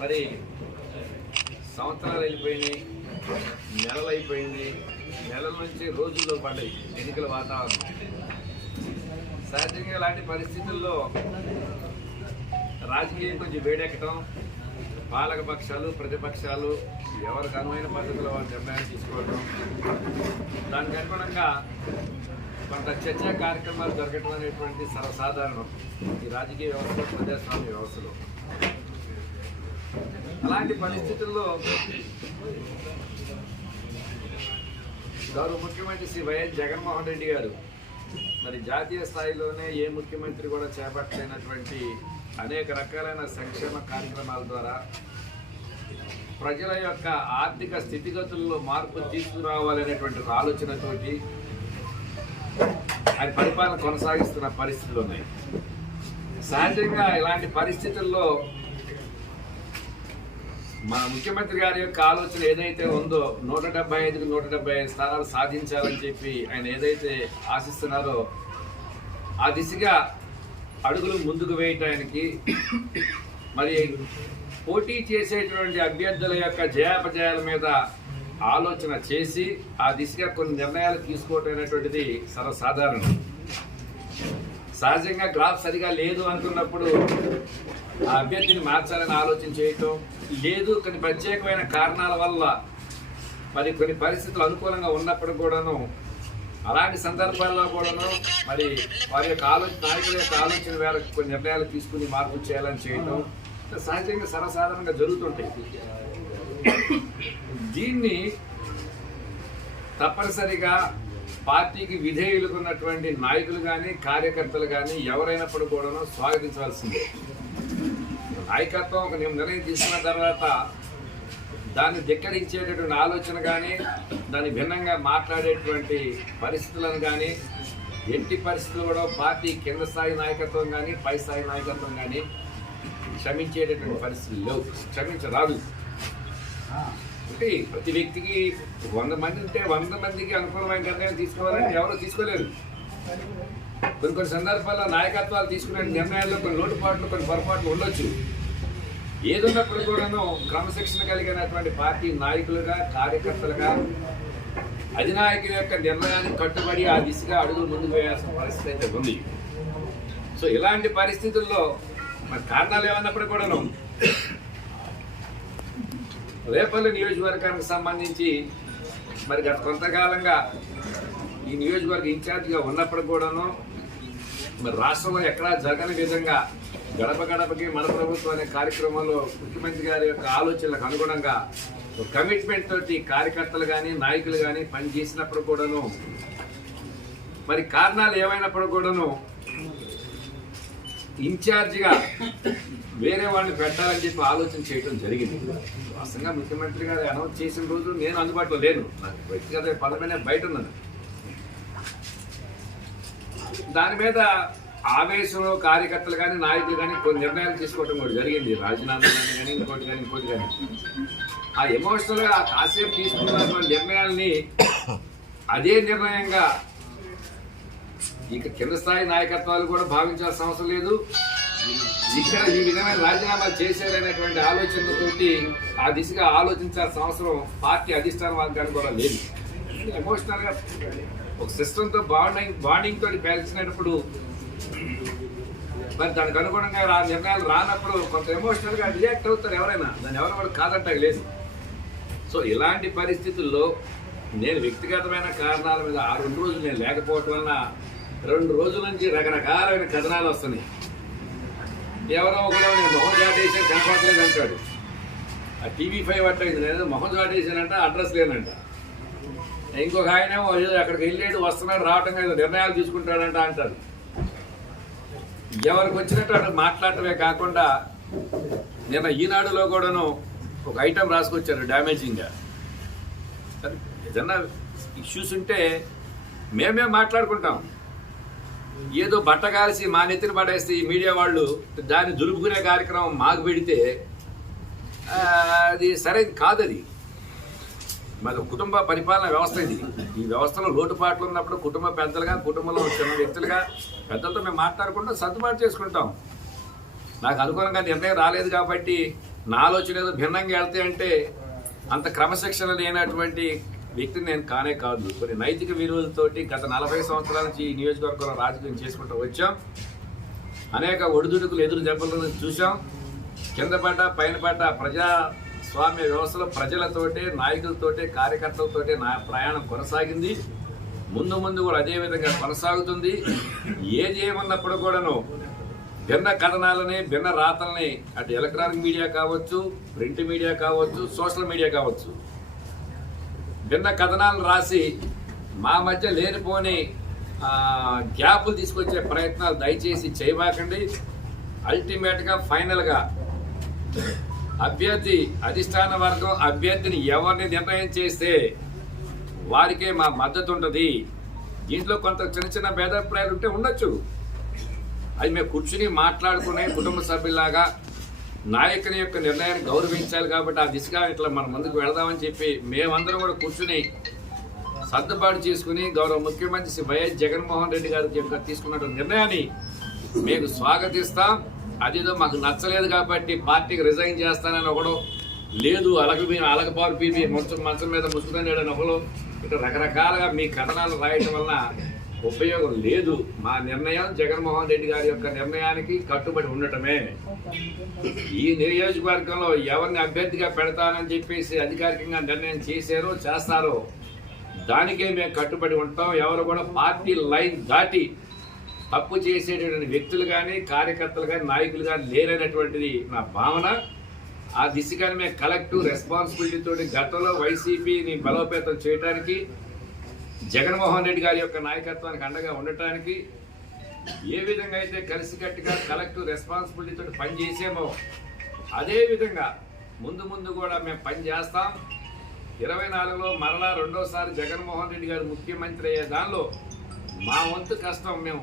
మరి సంవత్సరాలు వెళ్ళిపోయినాయి నెలలు అయిపోయింది. నెలల నుంచి రోజుల్లో పడ్డాయి ఎన్నికల వాతావరణం. సహజంగా ఇలాంటి పరిస్థితుల్లో రాజకీయం కొంచెం వేడెక్కడం పాలక పక్షాలు ప్రతిపక్షాలు ఎవరికి అనువైన పద్ధతిలో వాళ్ళు నిర్ణయాలు తీసుకోవడం దానికి అనుగుణంగా కొంత చర్చా కార్యక్రమాలు జరగటం అనేటువంటి సర్వసాధారణం ఈ రాజకీయ వ్యవస్థ ప్రజాస్వామ్య వ్యవస్థలో. అలాంటి పరిస్థితుల్లో గౌరవ ముఖ్యమంత్రి శ్రీ వైఎస్ జగన్మోహన్ రెడ్డి గారు మరి జాతీయ స్థాయిలోనే ఏ ముఖ్యమంత్రి కూడా చేపట్టలేనటువంటి అనేక రకాలైన సంక్షేమ కార్యక్రమాల ద్వారా ప్రజల యొక్క ఆర్థిక స్థితిగతుల్లో మార్పు తీసుకురావాలనేటువంటి ఒక ఆలోచనతోటి ఆయన పరిపాలన కొనసాగిస్తున్న పరిస్థితులు ఉన్నాయి. సహజంగా ఇలాంటి పరిస్థితుల్లో మన ముఖ్యమంత్రి గారి యొక్క ఆలోచన ఏదైతే ఉందో నూట డెబ్బై ఐదుకు నూట డెబ్బై ఐదు స్థానాలు సాధించాలని చెప్పి ఆయన ఏదైతే ఆశిస్తున్నారో ఆ దిశగా అడుగులు ముందుకు వేయటానికి మరి పోటీ చేసేటువంటి అభ్యర్థుల యొక్క జయాపజయాల మీద ఆలోచన చేసి ఆ దిశగా కొన్ని నిర్ణయాలు తీసుకోవటం అనేటువంటిది సర్వసాధారణం. సహజంగా గ్రాఫ్ సరిగా లేదు అనుకున్నప్పుడు ఆ అభ్యర్థిని మార్చాలని ఆలోచన చేయటం లేదు కొన్ని ప్రత్యేకమైన కారణాల వల్ల మరి కొన్ని పరిస్థితులు అనుకూలంగా ఉన్నప్పుడు కూడాను అలాంటి సందర్భాల్లో కూడాను మరి వారి యొక్క ఆలోచన నాయకుల యొక్క ఆలోచన మేరకు కొన్ని నిర్ణయాలు తీసుకుని మార్పు చేయాలని చేయటం సహజంగా సర్వసాధారణంగా జరుగుతుంటాయి. దీన్ని తప్పనిసరిగా పార్టీకి విధేయులకు ఉన్నటువంటి నాయకులు కానీ కార్యకర్తలు కానీ ఎవరైనప్పుడు కూడాను స్వాగతించవలసిందే. నాయకత్వం ఒక నిర్ణయం తీసుకున్న తర్వాత దాన్ని ధిక్కరించేటటువంటి ఆలోచన కానీ దాన్ని భిన్నంగా మాట్లాడేటువంటి పరిస్థితులను కానీ ఎట్టి పరిస్థితులు కూడా పార్టీ కింద స్థాయి నాయకత్వం కానీ పై స్థాయి నాయకత్వం కానీ క్షమించేటటువంటి పరిస్థితులు లేవు. క్షమించరాదు. అంటే ప్రతి వ్యక్తికి వంద మంది ఉంటే వంద మందికి అనుకూలమైన నిర్ణయం తీసుకోవాలంటే ఎవరు తీసుకోలేరు. కొన్ని కొన్ని సందర్భాల్లో నాయకత్వాలు తీసుకునే నిర్ణయాల్లో కొన్ని లోటుపాట్లు కొన్ని పొరపాట్లు ఉండొచ్చు. ఏదున్నప్పుడు కూడాను క్రమశిక్షణ కలిగినటువంటి పార్టీ నాయకులుగా కార్యకర్తలుగా అధినాయకుల యొక్క నిర్ణయానికి కట్టుబడి ఆ దిశగా అడుగులు ముందుకు వేయాల్సిన పరిస్థితి అయితే ఉంది. సో ఇలాంటి పరిస్థితుల్లో మరి కారణాలు ఏమన్నప్పుడు కూడాను రేపల్లి నియోజకవర్గానికి సంబంధించి మరి గత కొంతకాలంగా ఈ నియోజకవర్గ ఇన్ఛార్జిగా ఉన్నప్పుడు కూడాను మరి రాష్ట్రంలో ఎక్కడా జరగని విధంగా గడప గడపకి మన ప్రభుత్వం అనే కార్యక్రమంలో ముఖ్యమంత్రి గారి యొక్క ఆలోచనలకు అనుగుణంగా ఒక కమిట్మెంట్ తోటి కార్యకర్తలు కానీ నాయకులు కానీ పనిచేసినప్పుడు కూడాను మరి కారణాలు ఏమైనప్పుడు కూడాను ఇన్ఛార్జిగా వేరే వాళ్ళని పెట్టాలని చెప్పి ఆలోచన చేయడం జరిగింది. వాస్తవంగా ముఖ్యమంత్రి గారు అనౌన్స్ చేసిన రోజు నేను అందుబాటులో లేను. నాకు వ్యక్తిగత పదమైన బయట ఉన్నాను దాని మీద ఆవేశంలో కార్యకర్తలు కానీ నాయకులు కానీ కొన్ని నిర్ణయాలు తీసుకోవడం కూడా జరిగింది. రాజీనామా కానీ ఇంకోటి కానీ ఇంకోటి కానీ. ఆ ఎమోషనల్గా కాసేపు తీసుకున్నటువంటి నిర్ణయాల్ని అదే నిర్ణయంగా ఇక కింద స్థాయి నాయకత్వాలు కూడా భావించాల్సిన అవసరం లేదు. ఇక్కడ ఈ విధమైన రాజీనామాలు చేశారనేటువంటి ఆలోచనతోటి ఆ దిశగా ఆలోచించాల్సిన అవసరం పార్టీ అధిష్టానం వర్గానికి కూడా లేదు. ఎమోషనల్గా ఒక సిస్టంతో బాండింగ్ బాండింగ్ తోటి పేల్చినప్పుడు మరి దానికి అనుగుణంగా రా నిర్ణయాలు రానప్పుడు కొంత ఎమోషనల్గా రియాక్ట్ అవుతారు ఎవరైనా. దాన్ని ఎవరు కూడా కాదంటే లేదు. సో ఇలాంటి పరిస్థితుల్లో నేను వ్యక్తిగతమైన కారణాల మీద ఆ రెండు రోజులు నేను లేకపోవటం వలన రెండు రోజుల నుంచి రకరకాలైన కథనాలు వస్తున్నాయి. ఎవరో ఒకడో నేను మొహం చాటేసాను కనపడలేదు అంటాడు. ఆ టీవీ ఫైవ్ అట్టయింది నేను మొహం చాటేసానంట అడ్రస్ లేనంట. ఇంకొక ఆయన అక్కడికి వెళ్ళాడు వస్తున్నాడు రావటం కాదు నిర్ణయాలు తీసుకుంటాడంట అంటారు ఎవరికి వచ్చినట్టు అక్కడ మాట్లాడటమే కాకుండా నిన్న ఈనాడులో కూడాను ఒక ఐటెం రాసుకొచ్చారు డ్యామేజింగ్గా ఏదన్నా ఇష్యూస్ ఉంటే మేమే మాట్లాడుకుంటాం. ఏదో బట్ట కాల్సి మా నెత్తిన పడేస్తే ఈ మీడియా వాళ్ళు దాన్ని దులుపుకునే కార్యక్రమం మాకు పెడితే అది సరైనది కాదు అది మరి కుటుంబ పరిపాలన వ్యవస్థ ఇది. ఈ వ్యవస్థలో లోటుపాట్లు ఉన్నప్పుడు కుటుంబ పెద్దలుగా కుటుంబంలో చిన్న వ్యక్తులుగా పెద్దలతో మేము మాట్లాడుకుంటాం సర్దుబాటు చేసుకుంటాం. నాకు అనుకూలంగా నిర్ణయం రాలేదు కాబట్టి నా ఆలోచన ఏదో భిన్నంగా వెళ్తే అంటే అంత క్రమశిక్షణ లేనటువంటి వ్యక్తిని నేను కానే కాదు. కొన్ని నైతిక విలువలతోటి గత నలభై సంవత్సరాల నుంచి ఈ నియోజకవర్గంలో రాజకీయం చేసుకుంటూ వచ్చాం. అనేక ఒడిదుడుకులు ఎదురు దెబ్బలను చూసాం కింద పడ్డ పైన పడ్డ ప్రజాస్వామ్య వ్యవస్థలో ప్రజలతోటే నాయకులతోటే కార్యకర్తలతోటే నా ప్రయాణం కొనసాగింది. ముందు ముందు కూడా అదే విధంగా కొనసాగుతుంది. ఏది ఏమన్నప్పుడు కూడాను భిన్న కథనాలని భిన్న రాతల్ని అటు ఎలక్ట్రానిక్ మీడియా కావచ్చు ప్రింట్ మీడియా కావచ్చు సోషల్ మీడియా కావచ్చు భిన్న కథనాలను రాసి మా మధ్య లేనిపోని గ్యాపులు తీసుకొచ్చే ప్రయత్నాలు దయచేసి చేయబాకండి. అల్టిమేట్గా ఫైనల్గా అభ్యర్థి అధిష్టాన వర్గం అభ్యర్థిని ఎవరిని నిర్ణయం చేస్తే వారికే మా మద్దతు ఉంటుంది దీంట్లో కొంత చిన్న చిన్న భేదాభిప్రాయాలు ఉంటే ఉండొచ్చు. అది మేము కూర్చుని మాట్లాడుకునే కుటుంబ సభ్యులాగా నాయకుని యొక్క నిర్ణయాన్ని గౌరవించాలి కాబట్టి ఆ దిశగా ఇట్లా మన ముందుకు వెళదామని చెప్పి మేమందరం కూడా కూర్చుని సర్దుబాటు చేసుకుని గౌరవ ముఖ్యమంత్రి శ్రీ వైఎస్ జగన్మోహన్ రెడ్డి గారు యొక్క తీసుకున్నటువంటి నిర్ణయాన్ని మేము స్వాగతిస్తాం. అదేదో మాకు నచ్చలేదు కాబట్టి పార్టీకి రిజైన్ చేస్తానని ఒకడు లేదు అలగ మీ అలగపారు మంచం మంచం మీద ముసుగుతాడని ఒకడు ఇట్లా రకరకాలుగా మీ కథనాలు రాయటం వలన ఉపయోగం లేదు. మా నిర్ణయం జగన్మోహన్ రెడ్డి గారి యొక్క నిర్ణయానికి కట్టుబడి ఉండటమే. ఈ నియోజకవర్గంలో ఎవరిని అభ్యర్థిగా పెడతానని చెప్పేసి అధికారికంగా నిర్ణయం చేశారో చేస్తారో దానికే మేము కట్టుబడి ఉంటాం. ఎవరు కూడా పార్టీ లైన్ దాటి తప్పు చేసేటటువంటి వ్యక్తులు కానీ కార్యకర్తలు కానీ నాయకులు కానీ లేరనేటువంటిది నా భావన. ఆ దిశగానే మేము కలెక్టివ్ రెస్పాన్సిబిలిటీతో గతంలో వైసీపీని బలోపేతం చేయడానికి జగన్మోహన్ రెడ్డి గారి యొక్క నాయకత్వానికి అండగా ఉండటానికి ఏ విధంగా అయితే కలిసికట్టుగా కలెక్టివ్ రెస్పాన్సిబిలిటీతో పనిచేసామో అదే విధంగా ముందు ముందు కూడా మేము పని చేస్తాం. ఇరవై నాలుగులో మరలా రెండోసారి జగన్మోహన్ రెడ్డి గారు ముఖ్యమంత్రి అయ్యే దానిలో మా వంతు కష్టం మేము